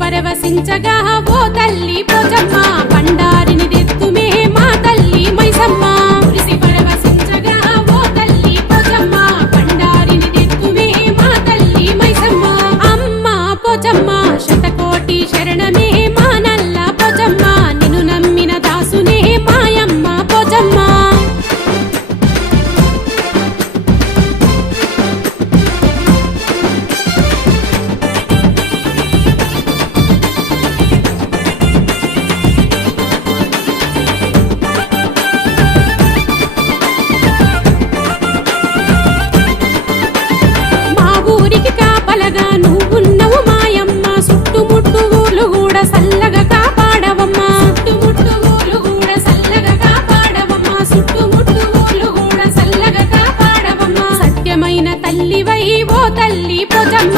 పరవశించగా ఓ తల్లి పోచమ్మ బండారిని దెత్తుమే మా తల్లి మైసమ్మ మురిసి పరవశించగా ఓ తల్లి పోచమ్మ బండారిని దెత్తుమే మా తల్లి మైసమ్మ అమ్మ పోచమ్మ శతకోటి శరణమే మా నల్ల పోచమ్మ నిన్ను నమ్మిన దాసునే మాయమ్మ పోచమ్మ కాపలగా నువ్వున్నవు మాయమ్మ చుట్టుముట్టు ఊలు కూడా సల్లగా కాపాడవమ్మా చుట్టుముట్టు ఊలు కూడా సల్లగా కాపాడవమ్మా చుట్టుముట్టు ఊలు కూడా సల్లగా కాపాడవమ్మా సత్యమైన తల్లివై ఓ తల్లి పోచమ్మ